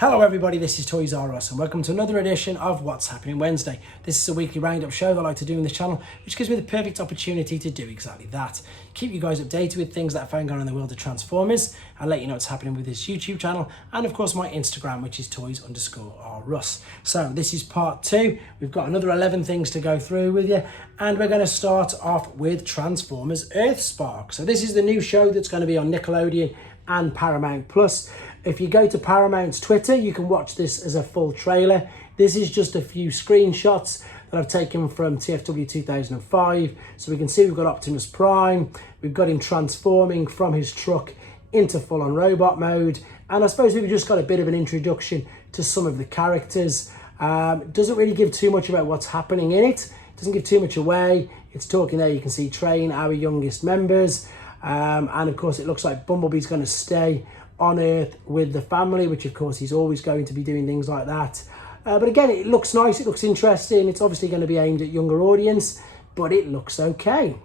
Hello everybody, this is Toys R Us and welcome to another edition of What's Happening Wednesday. This is a weekly roundup show that I like to do in this channel, which gives me the perfect opportunity to do exactly that. Keep you guys updated with things that are going on in the world of Transformers and let you know what's happening with this YouTube channel and of course my Instagram, which is Toys_R_Us. So this is part 2. We've got another 11 things to go through with you and we're going to start off with Transformers Earthspark. So this is the new show that's going to be on Nickelodeon and Paramount Plus. If you go to Paramount's Twitter, you can watch this as a full trailer. This is just a few screenshots that I've taken from TFW 2005. So we can see we've got Optimus Prime. We've got him transforming from his truck into full-on robot mode. And I suppose we've just got a bit of an introduction to some of the characters. It doesn't really give too much about what's happening in it. It doesn't give too much away. It's talking there, you can see train our youngest members. And of course, it looks like Bumblebee's going to stay on Earth with the family, which of course he's always going to be doing things like that. But again, it looks nice, it looks interesting. It's obviously going to be aimed at younger audience, but it looks okay.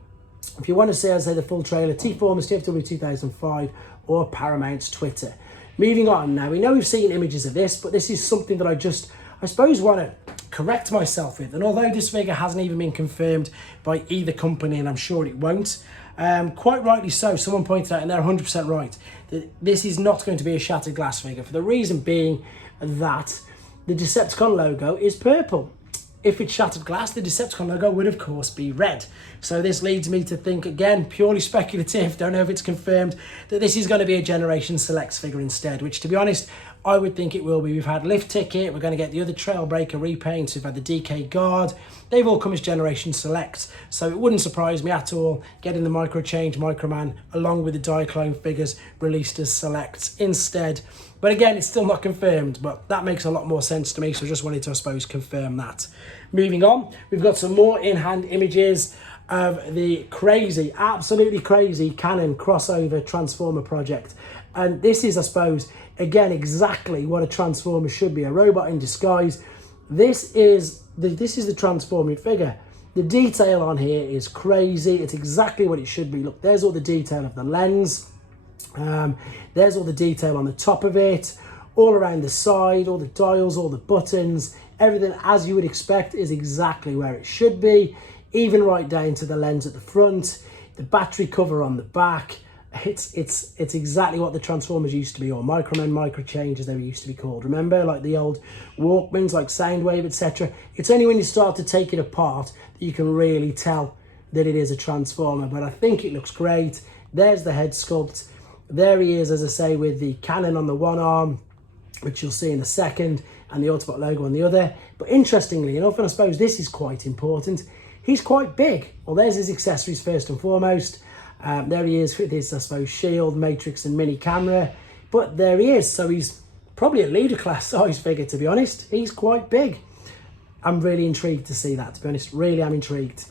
If you want to see, as I say, the full trailer, T-Formers, TFW 2005 or Paramount's Twitter. Moving on now, we know we've seen images of this, but this is something that I suppose want to correct myself with. And although this figure hasn't even been confirmed by either company, and I'm sure it won't, quite rightly so, someone pointed out, and they're 100% right, that this is not going to be a shattered glass figure, for the reason being that the Decepticon logo is purple. If it's shattered glass, the Decepticon logo would of course be red. So this leads me to think, again, purely speculative, don't know if it's confirmed, that this is going to be a Generation Selects figure instead, which to be honest, I would think it will be. We've had Lift Ticket, we're going to get the other Trailbreaker repaints, we've had the DK Guard, they've all come as Generation Selects, so it wouldn't surprise me at all getting the Micro Change Microman along with the Diaclone figures released as Selects instead. But again, it's still not confirmed, but that makes a lot more sense to me, so I just wanted to, I suppose, confirm that. Moving on, we've got some more in-hand images of the crazy, absolutely crazy Canon crossover Transformer project. And this is, I suppose, again, exactly what a Transformer should be, a robot in disguise. This is the transforming figure. The detail on here is crazy. It's exactly what it should be. Look, there's all the detail of the lens. There's all the detail on the top of it, all around the side, all the dials, all the buttons, everything as you would expect is exactly where it should be, even right down to the lens at the front, the battery cover on the back. It's exactly what the Transformers used to be, or Micromen, Micro Change as they used to be called. Remember, like the old Walkmans, like Soundwave, etc. It's only when you start to take it apart that you can really tell that it is a Transformer, but I think it looks great. There's the head sculpt. There he is, as I say, with the cannon on the one arm, which you'll see in a second, and the Autobot logo on the other. But interestingly enough, and I suppose this is quite important, he's quite big. Well, there's his accessories first and foremost. There he is with his, I suppose, shield, matrix and mini camera. But there he is, so he's probably a leader class size figure, to be honest. He's quite big. I'm really intrigued to see that, to be honest. Really am intrigued.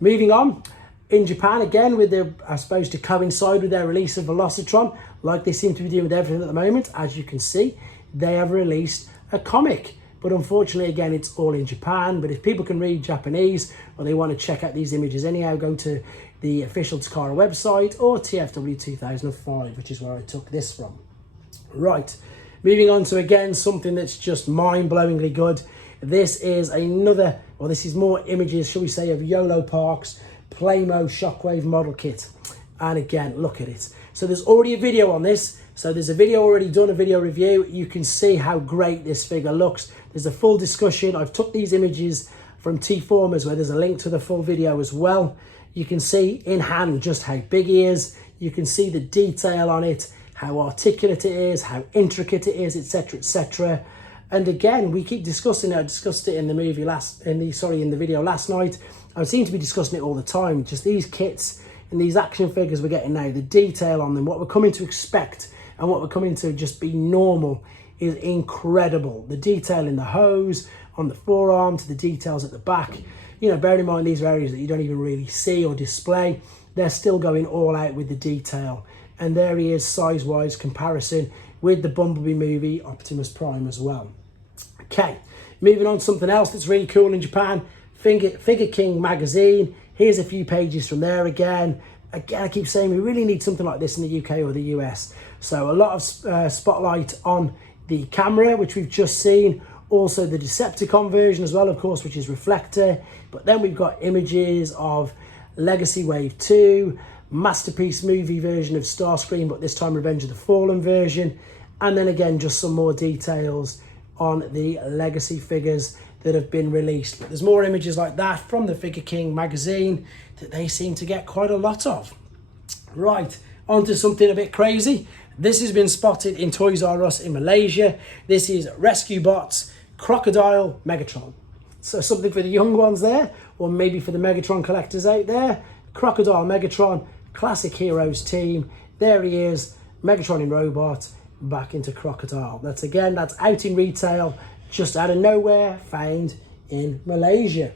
Moving on. In Japan, again, with the, I suppose, to coincide with their release of Velocitron, like they seem to be doing with everything at the moment, as you can see, they have released a comic. But unfortunately, again, it's all in Japan. But if people can read Japanese, or they want to check out these images anyhow, go to the official Takara website or TFW 2005, which is where I took this from. Right, moving on to, again, something that's just mind-blowingly good. This is another, well, this is more images, shall we say, of Yolo Park's Plamo Shockwave model kit. And again, look at it. So there's already a video on this. So there's a video already done, a video review. You can see how great this figure looks. There's a full discussion. I've took these images from T-Formers, where there's a link to the full video as well. You can see in hand just how big he is. You can see the detail on it, how articulate it is, how intricate it is, etc., etc. And again, we keep discussing it. I discussed it in the video last night. I seem to be discussing it all the time. Just these kits and these action figures we're getting now, the detail on them, what we're coming to expect and what we're coming to just be normal is incredible. The detail in the hose, on the forearm, to the details at the back. You know, bearing in mind these are areas that you don't even really see or display. They're still going all out with the detail. And there he is, size-wise comparison with the Bumblebee movie, Optimus Prime as well. Okay, moving on to something else that's really cool in Japan. Figure King magazine. Here's a few pages from there again. Again, I keep saying we really need something like this in the UK or the US. So a lot of spotlight on the camera, which we've just seen, also the Decepticon version as well, of course, which is Reflector. But then we've got images of Legacy Wave 2, Masterpiece movie version of Starscream, but this time Revenge of the Fallen version. And then again, just some more details on the Legacy figures that have been released. But there's more images like that from the Figure King magazine that they seem to get quite a lot of. Right, on to something a bit crazy. This has been spotted in Toys R Us in Malaysia. This is Rescue Bots Crocodile Megatron. So something for the young ones there, or maybe for the Megatron collectors out there. Crocodile Megatron, classic heroes team. There he is, Megatron in robot, back into Crocodile. That's out in retail, just out of nowhere, found in Malaysia.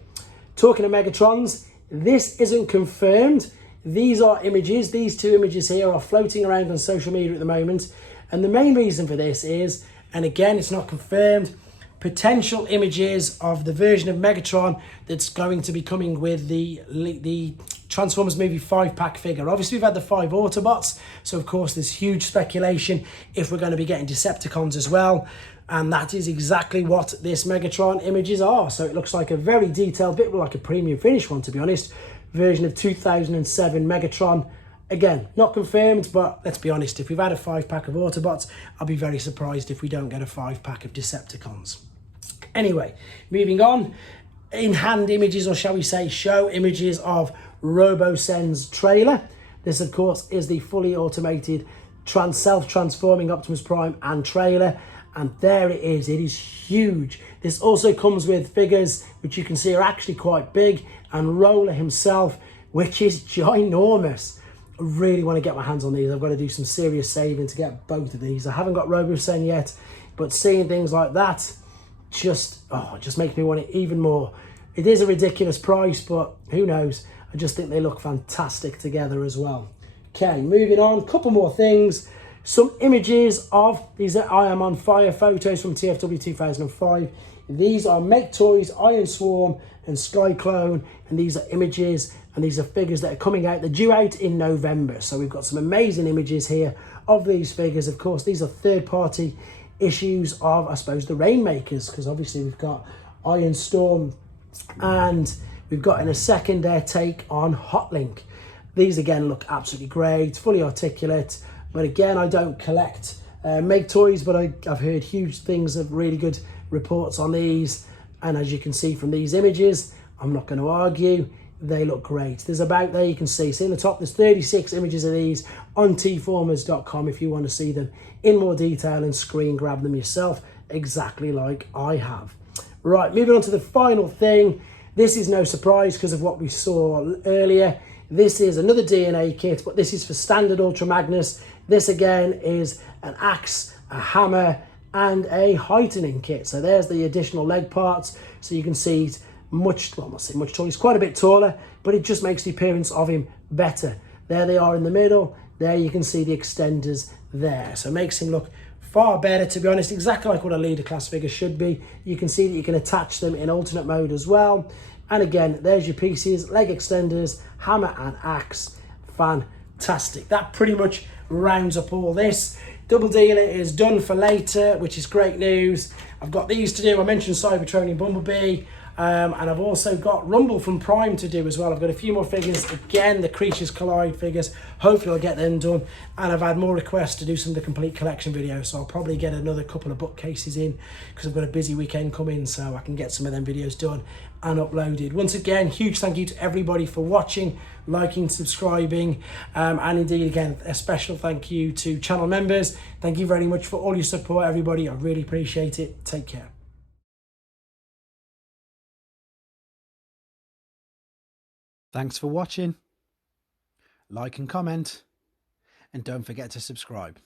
Talking of Megatrons, this isn't confirmed. These are images, these two images here are floating around on social media at the moment. And the main reason for this is, and again, it's not confirmed, potential images of the version of Megatron that's going to be coming with the Transformers movie 5-pack figure. Obviously, we've had the 5 Autobots, so of course there's huge speculation if we're going to be getting Decepticons as well. And that is exactly what this Megatron images are. So it looks like a very detailed, bit like a premium finish one, to be honest, version of 2007 Megatron. Again, not confirmed, but let's be honest, if we've had a 5-pack of Autobots, I'll be very surprised if we don't get a 5-pack of Decepticons. Anyway, moving on, in-hand images, or shall we say show images of Robosen's trailer. This, of course, is the fully automated self-transforming Optimus Prime and trailer. And there it is huge. This also comes with figures, which you can see are actually quite big, and Roller himself, which is ginormous. I really want to get my hands on these. I've got to do some serious saving to get both of these. I haven't got Robosen yet, but seeing things like that just makes me want it even more. It is a ridiculous price, but who knows? I just think they look fantastic together as well. Okay, moving on, couple more things. Some images of these are I Am on Fire photos from TFW 2005. These are Make Toys, Iron Swarm and Skyclone, and these are images and these are figures that are coming out. They're due out in November, so we've got some amazing images here of these figures. Of course, these are third-party issues of, I suppose, the Rainmakers, because obviously we've got Iron Storm and we've got in a second their take on Hotlink. These again look absolutely great, fully articulate. But again, I don't collect Make Toys, but I've heard huge things of really good reports on these. And as you can see from these images, I'm not going to argue, they look great. There's about, there you can see in the top, there's 36 images of these on tformers.com if you want to see them in more detail and screen grab them yourself, exactly like I have. Right, moving on to the final thing. This is no surprise because of what we saw earlier. This is another DNA kit, but this is for standard Ultra Magnus. This again is an axe, a hammer, and a heightening kit. So there's the additional leg parts. So you can see it's much, well, I'm not saying much taller, he's quite a bit taller, but it just makes the appearance of him better. There they are in the middle. There you can see the extenders there. So it makes him look far better, to be honest, exactly like what a leader class figure should be. You can see that you can attach them in alternate mode as well. And again, there's your pieces, leg extenders, hammer and axe. Fantastic. That pretty much rounds up all this. Double dealer is done for later, which is great news. I've got these to do. I mentioned Cybertron and Bumblebee. And I've also got Rumble from Prime to do as well. I've got a few more figures, again, the Creatures Collide figures. Hopefully I'll get them done. And I've had more requests to do some of the complete collection videos, so I'll probably get another couple of bookcases in because I've got a busy weekend coming, so I can get some of them videos done and uploaded. Once again, huge thank you to everybody for watching, liking, subscribing, and indeed, again, a special thank you to channel members. Thank you very much for all your support, everybody. I really appreciate it. Take care. Thanks for watching. Like and comment, and don't forget to subscribe.